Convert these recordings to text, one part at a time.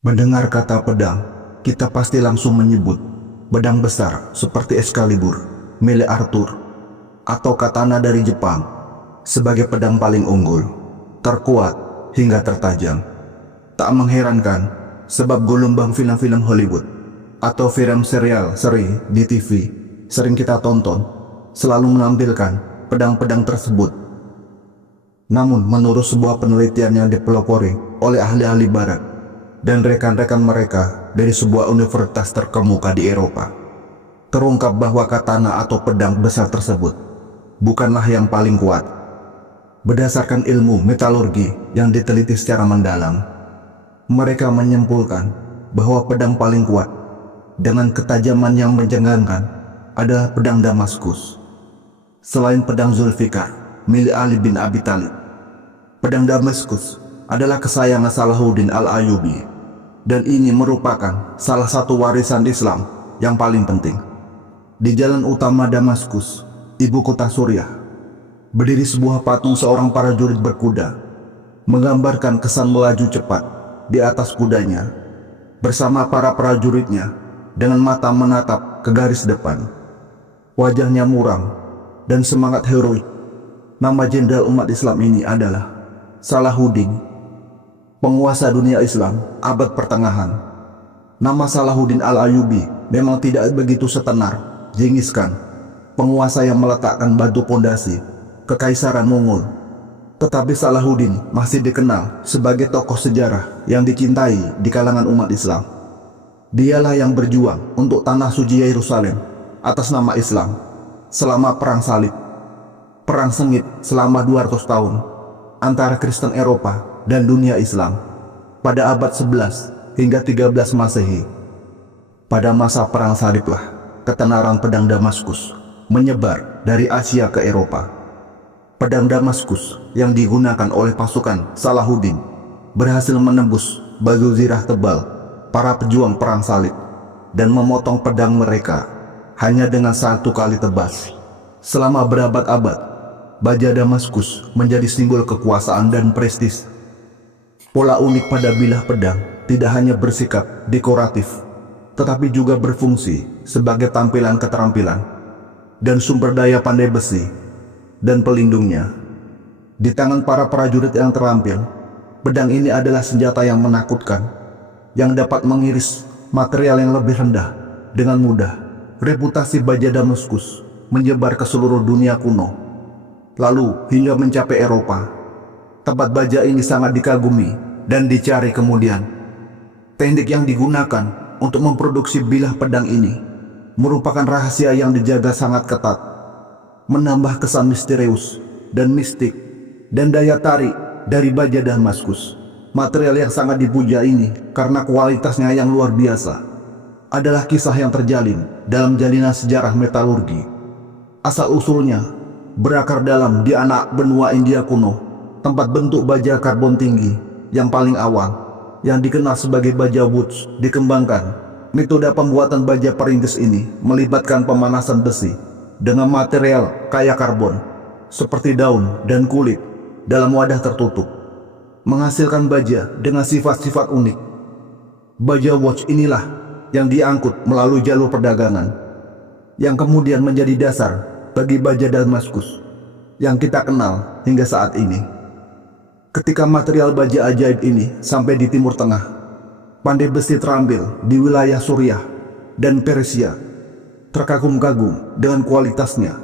Mendengar kata pedang, kita pasti langsung menyebut pedang besar seperti Excalibur milik Arthur atau katana dari Jepang sebagai pedang paling unggul, terkuat hingga tertajam. Tak mengherankan sebab gelombang film-film Hollywood atau film serial seri di TV sering kita tonton selalu menampilkan pedang-pedang tersebut. Namun menurut sebuah penelitian yang dipelopori oleh ahli-ahli barat dan rekan-rekan mereka dari sebuah universitas terkemuka di Eropa, terungkap bahwa katana atau pedang besar tersebut bukanlah yang paling kuat. Berdasarkan ilmu metalurgi yang diteliti secara mendalam, mereka menyimpulkan bahwa pedang paling kuat dengan ketajaman yang menjengangkan adalah pedang Damaskus. Selain pedang Zulfikar milik Ali bin Abi Thalib, pedang Damaskus adalah kesayangan Salahuddin Al-Ayyubi, dan ini merupakan salah satu warisan Islam yang paling penting. Di jalan utama Damaskus, ibu kota Suriah, berdiri sebuah patung seorang prajurit berkuda, menggambarkan kesan melaju cepat di atas kudanya bersama para prajuritnya dengan mata menatap ke garis depan. Wajahnya muram dan semangat heroik. Nama jenderal umat Islam ini adalah Salahuddin, penguasa dunia Islam abad pertengahan. Nama Salahuddin Al-Ayyubi memang tidak begitu setenar Genghis Khan, penguasa yang meletakkan batu pondasi kekaisaran Mongol. Tetapi Salahuddin masih dikenal sebagai tokoh sejarah yang dicintai di kalangan umat Islam. Dialah yang berjuang untuk tanah suci Yerusalem atas nama Islam selama perang salib, perang sengit selama 200 tahun antara Kristen Eropa dan dunia Islam pada abad 11 hingga 13 Masehi. Pada masa perang saliblah ketenaran pedang Damaskus menyebar dari Asia ke Eropa. Pedang Damaskus yang digunakan oleh pasukan Salahuddin berhasil menembus baju zirah tebal para pejuang perang salib dan memotong pedang mereka hanya dengan satu kali tebas. Selama berabad-abad, baja Damaskus menjadi simbol kekuasaan dan prestis. Pola unik pada bilah pedang tidak hanya bersikap dekoratif, tetapi juga berfungsi sebagai tampilan keterampilan dan sumber daya pandai besi dan pelindungnya. Di tangan para prajurit yang terampil, pedang ini adalah senjata yang menakutkan, yang dapat mengiris material yang lebih rendah dengan mudah. Reputasi baja Damaskus menyebar ke seluruh dunia kuno, lalu hingga mencapai Eropa. Tempat baja ini sangat dikagumi dan dicari kemudian. Teknik yang digunakan untuk memproduksi bilah pedang ini merupakan rahasia yang dijaga sangat ketat, menambah kesan misterius dan mistik dan daya tarik dari baja Damaskus. Material yang sangat dipuja ini karena kualitasnya yang luar biasa adalah kisah yang terjalin dalam jalinan sejarah metalurgi. Asal-usulnya berakar dalam di anak benua India kuno, tempat bentuk baja karbon tinggi yang paling awal, yang dikenal sebagai baja Woods, dikembangkan. Metode pembuatan baja perintis ini melibatkan pemanasan besi dengan material kaya karbon seperti daun dan kulit dalam wadah tertutup, menghasilkan baja dengan sifat-sifat unik. Baja Woods inilah yang diangkut melalui jalur perdagangan, yang kemudian menjadi dasar bagi baja Damaskus yang kita kenal hingga saat ini. Ketika material baja ajaib ini sampai di Timur Tengah, pandai besi terampil di wilayah Suriah dan Persia terkagum-kagum dengan kualitasnya.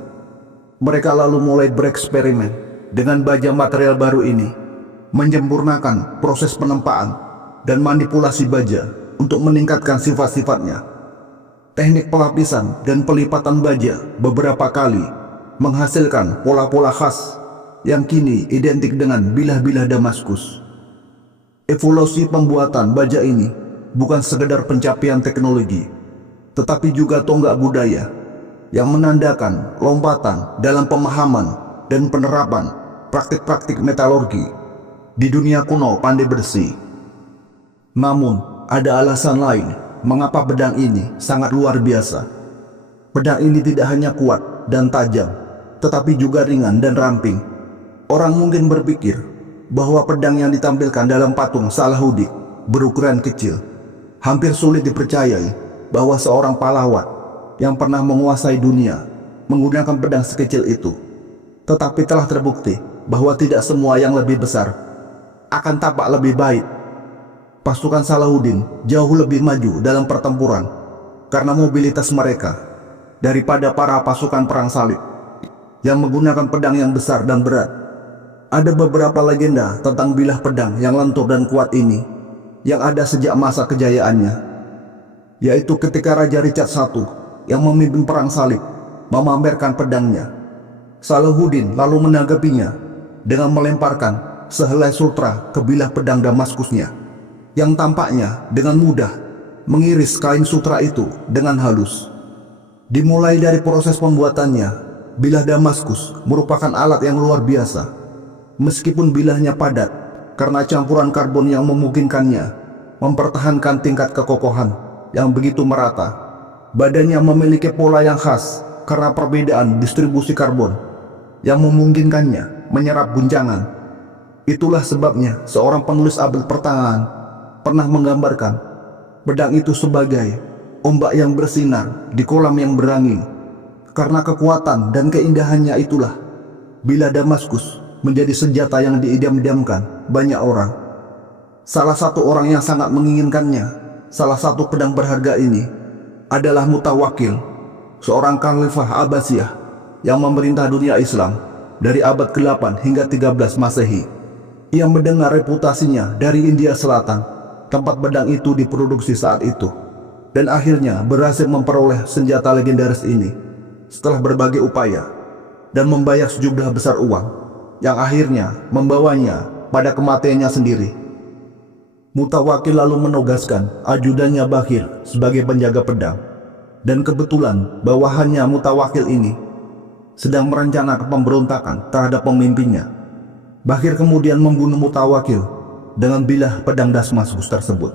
Mereka lalu mulai bereksperimen dengan baja material baru ini, menyempurnakan proses penempaan dan manipulasi baja untuk meningkatkan sifat-sifatnya. Teknik pelapisan dan pelipatan baja beberapa kali menghasilkan pola-pola khas yang kini identik dengan bilah-bilah Damaskus. Evolusi pembuatan baja ini bukan sekedar pencapaian teknologi, tetapi juga tonggak budaya yang menandakan lompatan dalam pemahaman dan penerapan praktik-praktik metalurgi di dunia kuno pandai besi. Namun, ada alasan lain mengapa pedang ini sangat luar biasa. Pedang ini tidak hanya kuat dan tajam, tetapi juga ringan dan ramping. Orang mungkin berpikir bahwa pedang yang ditampilkan dalam patung Salahuddin berukuran kecil. Hampir sulit dipercayai bahwa seorang pahlawan yang pernah menguasai dunia menggunakan pedang sekecil itu. Tetapi telah terbukti bahwa tidak semua yang lebih besar akan tampak lebih baik. Pasukan Salahuddin jauh lebih maju dalam pertempuran karena mobilitas mereka daripada para pasukan perang salib yang menggunakan pedang yang besar dan berat. Ada beberapa legenda tentang bilah pedang yang lentur dan kuat ini yang ada sejak masa kejayaannya, yaitu ketika Raja Richard I yang memimpin perang salib memamerkan pedangnya. Salahuddin lalu menanggapinya dengan melemparkan sehelai sutra ke bilah pedang Damaskusnya, yang tampaknya dengan mudah mengiris kain sutra itu dengan halus. Dimulai dari proses pembuatannya, bilah Damaskus merupakan alat yang luar biasa. Meskipun bilahnya padat karena campuran karbon yang memungkinkannya mempertahankan tingkat kekokohan yang begitu merata, badannya memiliki pola yang khas karena perbedaan distribusi karbon yang memungkinkannya menyerap guncangan. Itulah sebabnya seorang penulis abad pertengahan pernah menggambarkan pedang itu sebagai ombak yang bersinar di kolam yang berangin. Karena kekuatan dan keindahannya itulah bilah Damaskus menjadi senjata yang diidam-idamkan banyak orang. Salah satu orang yang sangat menginginkannya, salah satu pedang berharga ini, adalah Mutawakkil, seorang khalifah Abbasiyah yang memerintah dunia Islam dari abad ke-8 hingga 13 Masehi. Ia mendengar reputasinya dari India Selatan, tempat pedang itu diproduksi saat itu, dan akhirnya berhasil memperoleh senjata legendaris ini setelah berbagai upaya dan membayar sejumlah besar uang, yang akhirnya membawanya pada kematiannya sendiri. Mutawakkil lalu menugaskan ajudannya Bakhir sebagai penjaga pedang, dan kebetulan bawahannya Mutawakkil ini sedang merencanakan pemberontakan terhadap pemimpinnya. Bakhir kemudian membunuh Mutawakkil dengan bilah pedang Damaskus tersebut.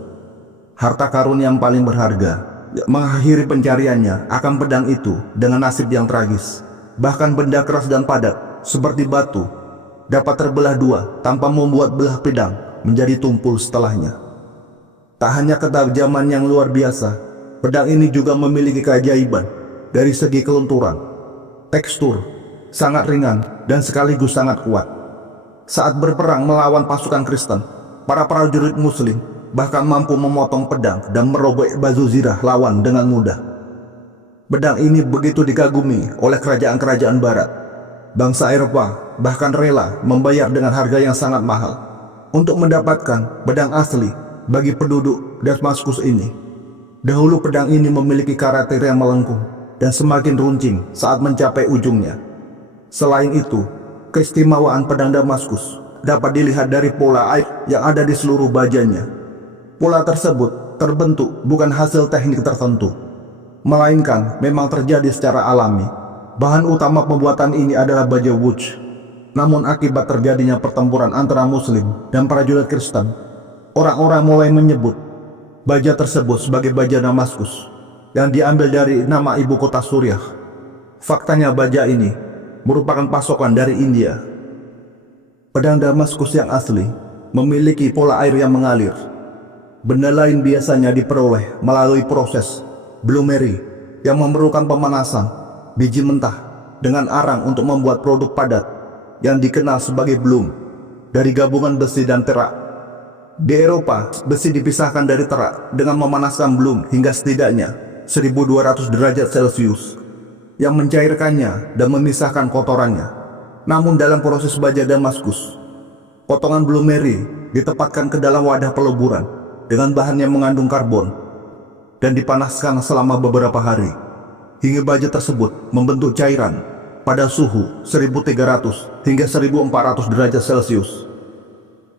Harta karun yang paling berharga mengakhiri pencariannya akan pedang itu dengan nasib yang tragis. Bahkan benda keras dan padat seperti batu dapat terbelah dua tanpa membuat belah pedang menjadi tumpul setelahnya. Tak hanya ketajaman yang luar biasa, pedang ini juga memiliki keajaiban dari segi kelunturan, tekstur, sangat ringan dan sekaligus sangat kuat. Saat berperang melawan pasukan Kristen, para prajurit Muslim bahkan mampu memotong pedang dan merobek baju zirah lawan dengan mudah. Pedang ini begitu dikagumi oleh kerajaan-kerajaan Barat. Bangsa Eropa bahkan rela membayar dengan harga yang sangat mahal untuk mendapatkan pedang asli bagi penduduk Damaskus ini. Dahulu pedang ini memiliki karakter yang melengkung dan semakin runcing saat mencapai ujungnya. Selain itu, keistimewaan pedang Damaskus dapat dilihat dari pola air yang ada di seluruh bajanya. Pola tersebut terbentuk bukan hasil teknik tertentu, melainkan memang terjadi secara alami. Bahan utama pembuatan ini adalah baja wuj. Namun akibat terjadinya pertempuran antara Muslim dan prajurit Kristen, orang-orang mulai menyebut baja tersebut sebagai baja Damaskus, yang diambil dari nama ibu kota Suriah. Faktanya baja ini merupakan pasokan dari India. Pedang Damaskus yang asli memiliki pola air yang mengalir. Benda lain biasanya diperoleh melalui proses bloomery yang memerlukan pemanasan biji mentah dengan arang untuk membuat produk padat yang dikenal sebagai bloom dari gabungan besi dan terak. Di Eropa, besi dipisahkan dari terak dengan memanaskan bloom hingga setidaknya 1200 derajat Celcius yang mencairkannya dan memisahkan kotorannya. Namun dalam proses baja Damaskus, potongan bloomery ditempatkan ke dalam wadah peleburan dengan bahan yang mengandung karbon dan dipanaskan selama beberapa hari hingga baja tersebut membentuk cairan pada suhu 1300 hingga 1400 derajat Celcius.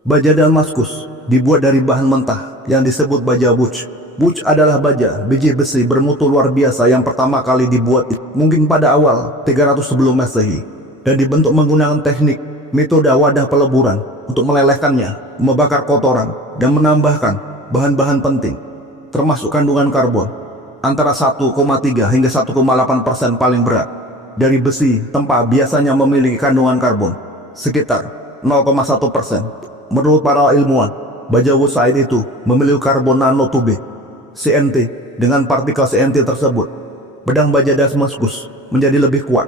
Baja Damaskus dibuat dari bahan mentah yang disebut baja wuj. Wuj adalah baja biji besi bermutu luar biasa yang pertama kali dibuat mungkin pada awal 300 sebelum Masehi, dan dibentuk menggunakan teknik metode wadah peleburan untuk melelehkannya, membakar kotoran, dan menambahkan bahan-bahan penting termasuk kandungan karbon antara 1,3 hingga 1,8% paling berat. Dari besi, tempa biasanya memiliki kandungan karbon sekitar 0,1%. Menurut para ilmuwan, baja wood saat itu memiliki karbon nanotube CNT. Dengan partikel CNT tersebut, pedang baja Damaskus menjadi lebih kuat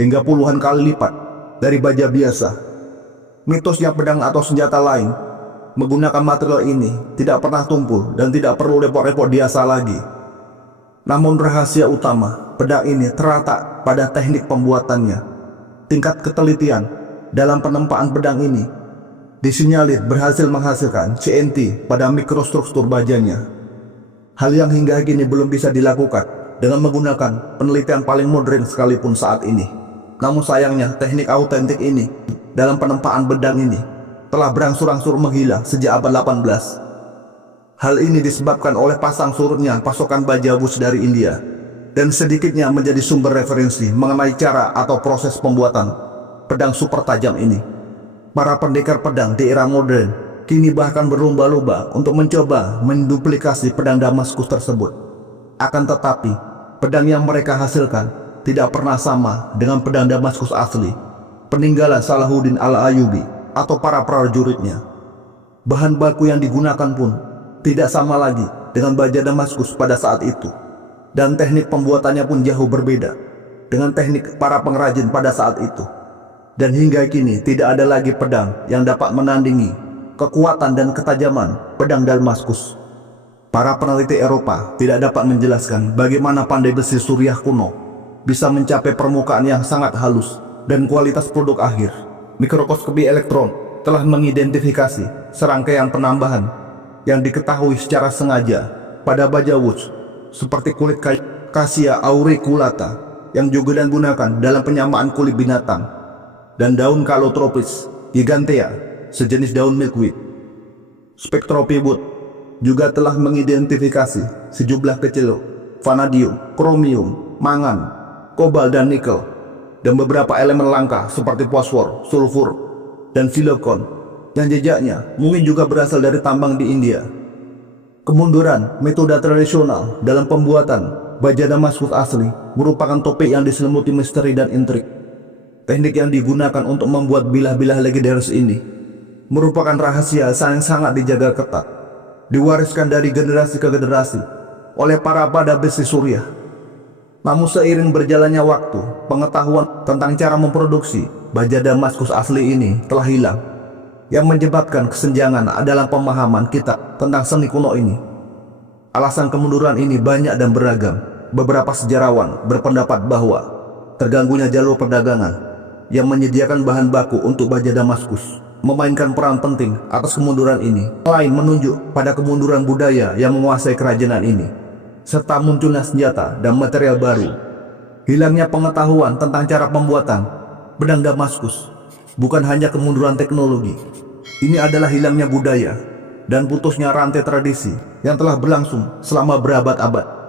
hingga puluhan kali lipat dari baja biasa. Mitosnya pedang atau senjata lain menggunakan material ini tidak pernah tumpul dan tidak perlu repot-repot diasah lagi. Namun rahasia utama pedang ini terletak pada teknik pembuatannya. Tingkat ketelitian dalam penempaan pedang ini disinyalir berhasil menghasilkan CNT pada mikrostruktur bajanya. Hal yang hingga kini belum bisa dilakukan dengan menggunakan penelitian paling modern sekalipun saat ini. Namun sayangnya teknik autentik ini dalam penempaan pedang ini telah berangsur-angsur menghilang sejak abad 18. Hal ini disebabkan oleh pasang surutnya pasokan baja bus dari India dan sedikitnya menjadi sumber referensi mengenai cara atau proses pembuatan pedang super tajam ini. Para pendekar pedang di era modern kini bahkan berlomba-lomba untuk mencoba menduplikasi pedang Damaskus tersebut. Akan tetapi, pedang yang mereka hasilkan tidak pernah sama dengan pedang Damaskus asli, peninggalan Salahuddin Al-Ayyubi atau para prajuritnya. Bahan baku yang digunakan pun tidak sama lagi dengan baja Damaskus pada saat itu, dan teknik pembuatannya pun jauh berbeda dengan teknik para pengrajin pada saat itu. Dan hingga kini tidak ada lagi pedang yang dapat menandingi kekuatan dan ketajaman pedang Damaskus. Para peneliti Eropa tidak dapat menjelaskan bagaimana pandai besi Suriah kuno bisa mencapai permukaan yang sangat halus dan kualitas produk akhir. Mikroskopi elektron telah mengidentifikasi serangkaian penambahan yang diketahui secara sengaja pada baja wood seperti kulit Cassia auriculata yang juga digunakan dalam penyamaan kulit binatang, dan daun Calotropis gigantea sejenis daun milkweed. Spektropi wood juga telah mengidentifikasi sejumlah kecil vanadium, kromium, mangan, kobalt dan nikel, dan beberapa elemen langka seperti fosfor, sulfur, dan silikon yang jejaknya mungkin juga berasal dari tambang di India. Kemunduran metode tradisional dalam pembuatan baja Damaskus asli merupakan topik yang diselimuti misteri dan intrik. Teknik yang digunakan untuk membuat bilah-bilah legendaris ini merupakan rahasia yang sangat dijaga ketat, diwariskan dari generasi ke generasi oleh para pada besi Suriah. Namun seiring berjalannya waktu, pengetahuan tentang cara memproduksi baja Damaskus asli ini telah hilang. Yang menyebabkan kesenjangan adalah pemahaman kita tentang seni kuno ini. Alasan kemunduran ini banyak dan beragam. Beberapa sejarawan berpendapat bahwa terganggunya jalur perdagangan yang menyediakan bahan baku untuk baja Damaskus memainkan peran penting atas kemunduran ini. Lain menunjuk pada kemunduran budaya yang menguasai kerajinan ini, serta munculnya senjata dan material baru. Hilangnya pengetahuan tentang cara pembuatan pedang Damaskus bukan hanya kemunduran teknologi. Ini adalah hilangnya budaya dan putusnya rantai tradisi yang telah berlangsung selama berabad-abad.